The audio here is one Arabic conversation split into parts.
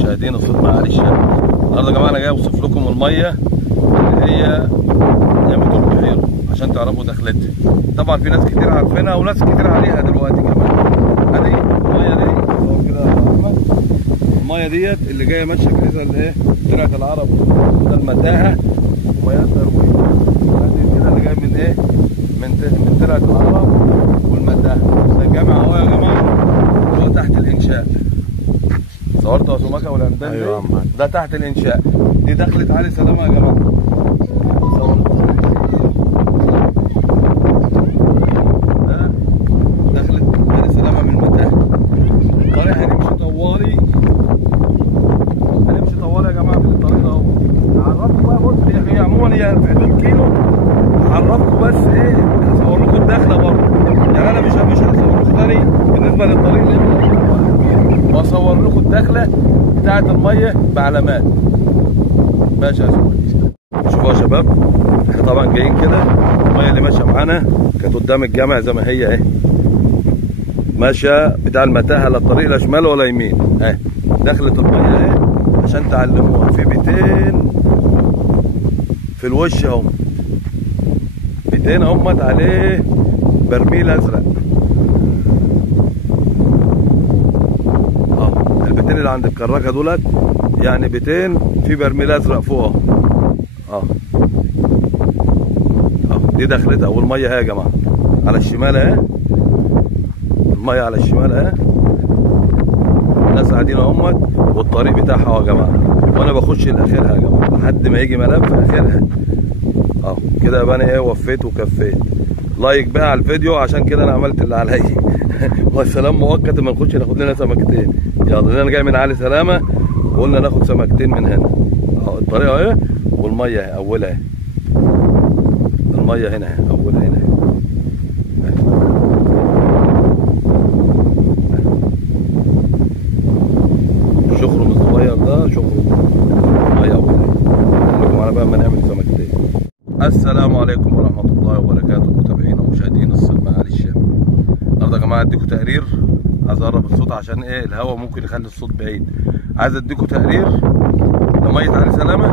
ومشاهدين الصوت مع علي الشام. النهارده يا جماعه انا جاي اوصف لكم الميه اللي هي يامة البحيره عشان تعرفوا دخلتها. طبعا في ناس كتير عارفينها وناس كتير عليها دلوقتي كمان. ادي الميه دي اهو كده يا احمد، الميه ديت اللي جايه ماشيه كده اللي ايه ترعه العرب ده المتاهه ومياه ترويج. ادي كده اللي جاي من ايه من ترعه العرب والمتاهه. الجامع اهو يا جماعه هو تحت الانشاء. صورت يا سمكه والعمدان؟ ايوه يا عم. ده تحت الانشاء. دي دخلت علي سلامه يا جماعه. ده دخلت علي سلامه من المتاهه. الطريق هنمشي طوالي يا جماعه في الطريق اهو. هعرفكم بقى، بص هي عموما هي في 2 كيلو. هعرفكم بس ايه، هصور لكم الدخله برضه. يعني انا مش هصور لكم تاني بالنسبه للطريق اللي انتوا، واصور لكم الدخله بتاعه الميه بعلامات. ماشي يا شباب. شوفوا يا شباب، احنا طبعا جايين كده. الميه اللي ماشيه معانا كانت قدام الجامع زي ما هي اهي ماشيه بتاع المتاهه، لا الطريق لا شمال ولا يمين اهي. دخلت الميه اهي عشان تعلموها. في بيتين في الوش اهو، بيتين اهمت عليه برميل ازرق. البيتين اللي عند الكراكه دولت يعني بيتين في برميل ازرق فوق اهو. دي دخلتها. والميه اهي يا جماعه على الشمال اهي، الميه على الشمال اهي. الناس قاعدين اهمت والطريق بتاعها اهو يا جماعه. وانا بخش لاخرها يا جماعه لحد ما يجي ملف اخرها اهو كده. يبقى انا ايه وفيت وكفيت. لايك بقى على الفيديو عشان كده انا عملت اللي عليا. والسلام مؤقت اما نخش ناخد لنا سمكتين. يلا انا جاي من علي سلامه وقلنا ناخد سمكتين من هنا اهو. الطريقه اهي والميه اهي اولها اهي. الميه هنا اهي اولها هنا اهي. الشخرم الصغير ده شخرم ميه اولها اهي. خليكم معانا بقى اما نعمل سمكتين. السلام عليكم ورحمه الله وبركاته متابعينا ومشاهدين الصيد مع علي الشام. النهارده يا جماعه اديكم تقرير. عايز اقرب الصوت عشان ايه الهواء ممكن يخلي الصوت بعيد. عايز اديكم تقرير لميه علي سلامه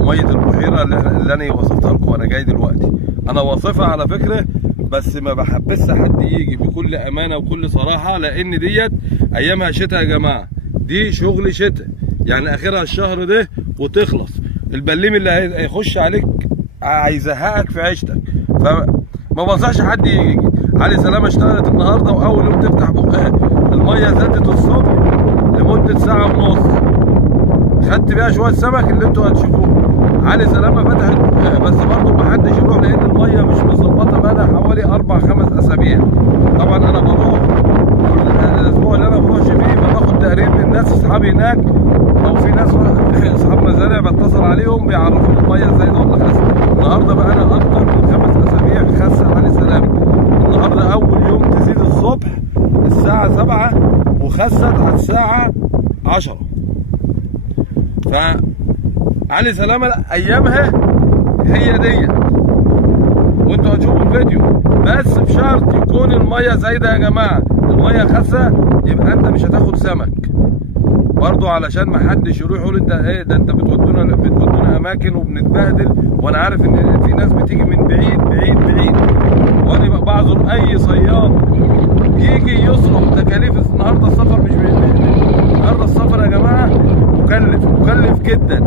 وميه البحيره اللي انا وصفتها لكم وانا جاي دلوقتي. انا واصفها على فكره بس ما بحبسش حد يجي بكل امانه وكل صراحه، لان ديت ايامها شتاء يا جماعه. دي شغل شتاء يعني اخرها الشهر ده وتخلص. البليم اللي هيخش عليك هيزهقك في عيشتك، فما بنصحش حد يجي. علي سلامه اشتغلت النهارده واول يوم تفتح بقها الميه زادت الصبح لمده ساعه ونص. خدت بيها شويه سمك اللي انتوا هتشوفوه. علي سلامه فتحت بقها بس برضه ما حدش يروح لان الميه مش مظبطه بقالها حوالي 4-5 اسابيع. طبعا انا بروح الاسبوع اللي انا بروحش فيه باخد تقرير من ناس اصحابي هناك، او في ناس اصحاب مزارع بتصل عليهم بيعرفوني الميه ازاي ولا خست. النهارده بقى انا اكتر من 5 اسابيع خست علي سلامه. النهارده اول يوم تزيد الصبح الساعه 7 وخست على الساعه 10. فعلي سلامه ايامها هي ديت وانتوا هتشوفوا الفيديو. بس بشرط يكون الميه زايده يا جماعه. الميه خاسه يبقى انت مش هتاخد سمك برضو، علشان ما حدش يروح يقول انت ايه ده انت بتودونا اماكن وبنتبهدل. وانا عارف ان في ناس بتيجي من بعيد بعيد بعيد، وانا بعذر اي صياد يجي يصرف تكاليف. النهارده السفر مش النهارده السفر يا جماعه مكلف جدا.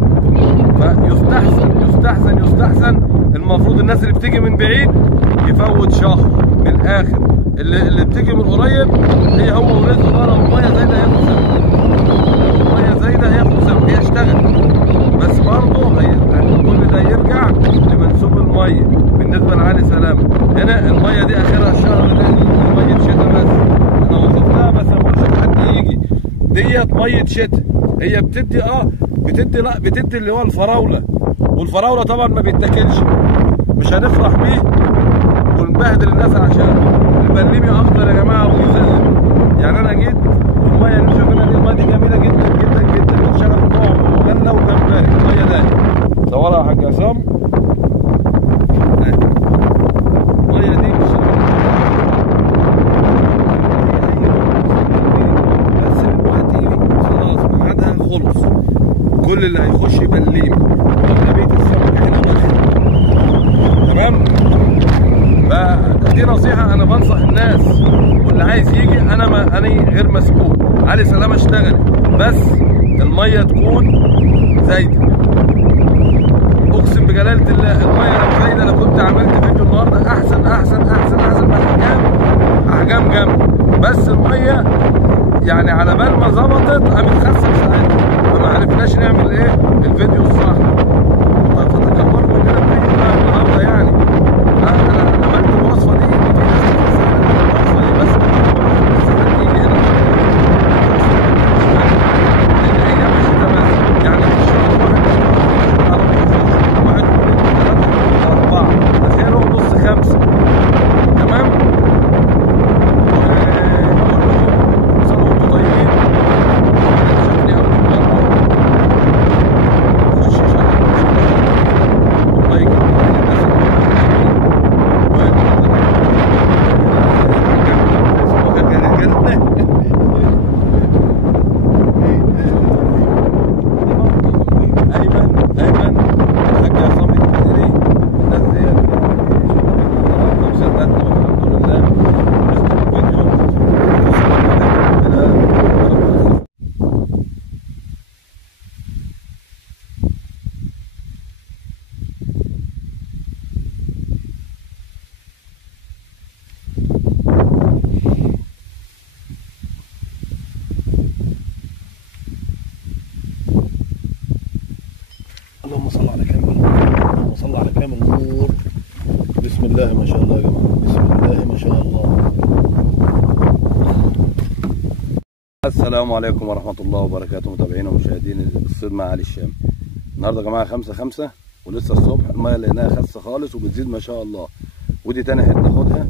فيستحسن المفروض الناس اللي بتيجي من بعيد يفوت شهر من الاخر. اللي بتيجي من قريب هي هو ورزقه بقى. لو الميه زايده هياخد سمك، لو الميه زايده هياخد سمك هيشتغل. بس برضه كل ده يرجع لمنسوب الميه. بالنسبه لعلي سلامه هنا الميه دي اخرها الشهر ده ميه شتاء بس. انا وصفتها بس ما بقولش حد يجي. ديت ميه شتاء. هي بتدي اللي هو الفراوله. والفراوله طبعا ما بيتاكلش، مش هنفرح بيه ونبهدل الناس عشانه. البليمي اخضر يا جماعه ومزلزل. يعني انا جيت الميه اللي شايفينها دي الميه دي جميله جدا جدا جدا. بتشغل طعم وغله وجمبري. الميه ده صورها يا حاج عصام. الميه دي مش بس دلوقتي خلاص ميعادها كل اللي هيخش يبليم، اغلبيه السمك هنا ضخم. تمام. فدي نصيحه انا بنصح الناس، واللي عايز يجي انا غير مسؤول. علي سلامه اشتغل، بس الميه تكون زايده. اقسم بجلاله الله الميه لو زايده انا كنت عملت فيديو النهارده احسن باحجام جامده. بس الميه يعني على بال ما ظبطت قامت خسر ساعتها، فما عرفناش نعمل ايه الفيديو الصح. فتكبروا مننا بقى النهارده يعني. انا عملت الوصفه دي بس هتيجي هنا هي مش تمام يعني. في الشهر واحد 4 تخيلوا نص 5. تمام. اللهم صل على كامل النور، اللهم صل على كامل النور. بسم الله ما شاء الله يا جماعه، بسم الله ما شاء الله. السلام عليكم ورحمه الله وبركاته، متابعينا ومشاهدين الصيد مع علي الشام. النهارده يا جماعه 5/5 ولسه الصبح الميه لقيناها خاسه خالص وبتزيد ما شاء الله. ودي تاني حته ناخدها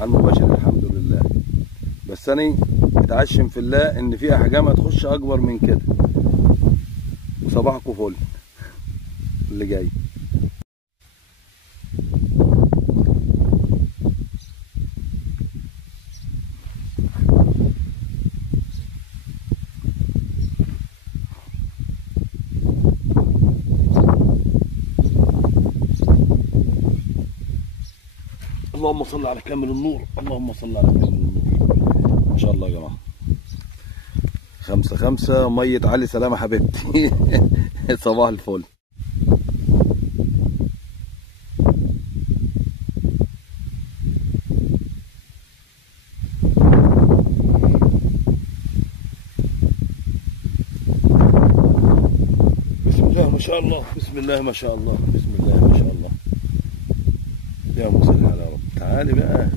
على المباشر الحمد لله. بس انا متعشم في الله ان في احجام هتخش اكبر من كده. وصباحكم فل اللي جاي. اللهم صل على كامل النور، اللهم صل على كامل النور. ما شاء الله يا جماعه 5/5 ميه علي سلامه حبيبتي. صباح الفل. بسم الله ما شاء الله، بسم الله ما شاء الله، بسم الله ما شاء الله. يا مسهل يا رب. تعالي بقى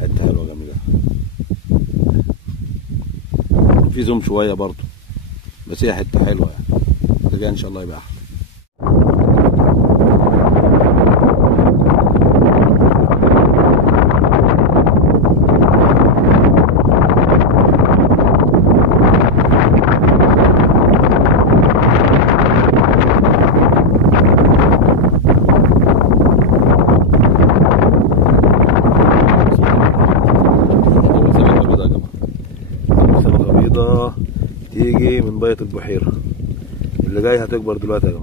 حته حلوه جميله. في زوم شويه برضو بس هي حته حلوه يعني. اللي جاي ان شاء الله يبقى احلى. تيجي من بيت البحيرة اللي جاي هتكبر دلوقتي يا جماعة.